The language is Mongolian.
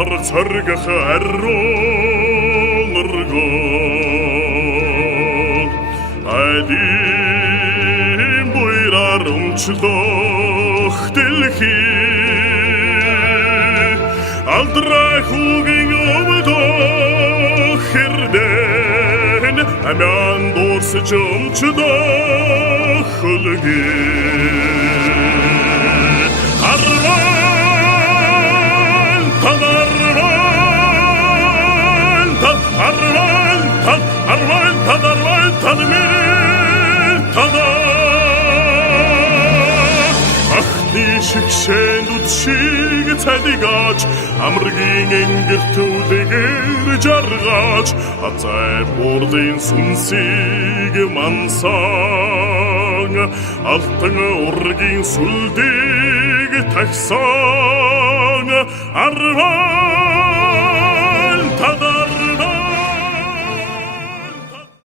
арга цоргох арруунарго айдын буйраар өмчлөх дэлхий алдрах үгийн өвдөх хэрдэн амян дуусч өмчлөх хөлгий Шигшэнд үдшиг цалигаач амргийн энгэртүүлэгээр жаргаач хацай бүрдийн сүнсийг мансан алтан ургийн сүлдийг тагсан арваа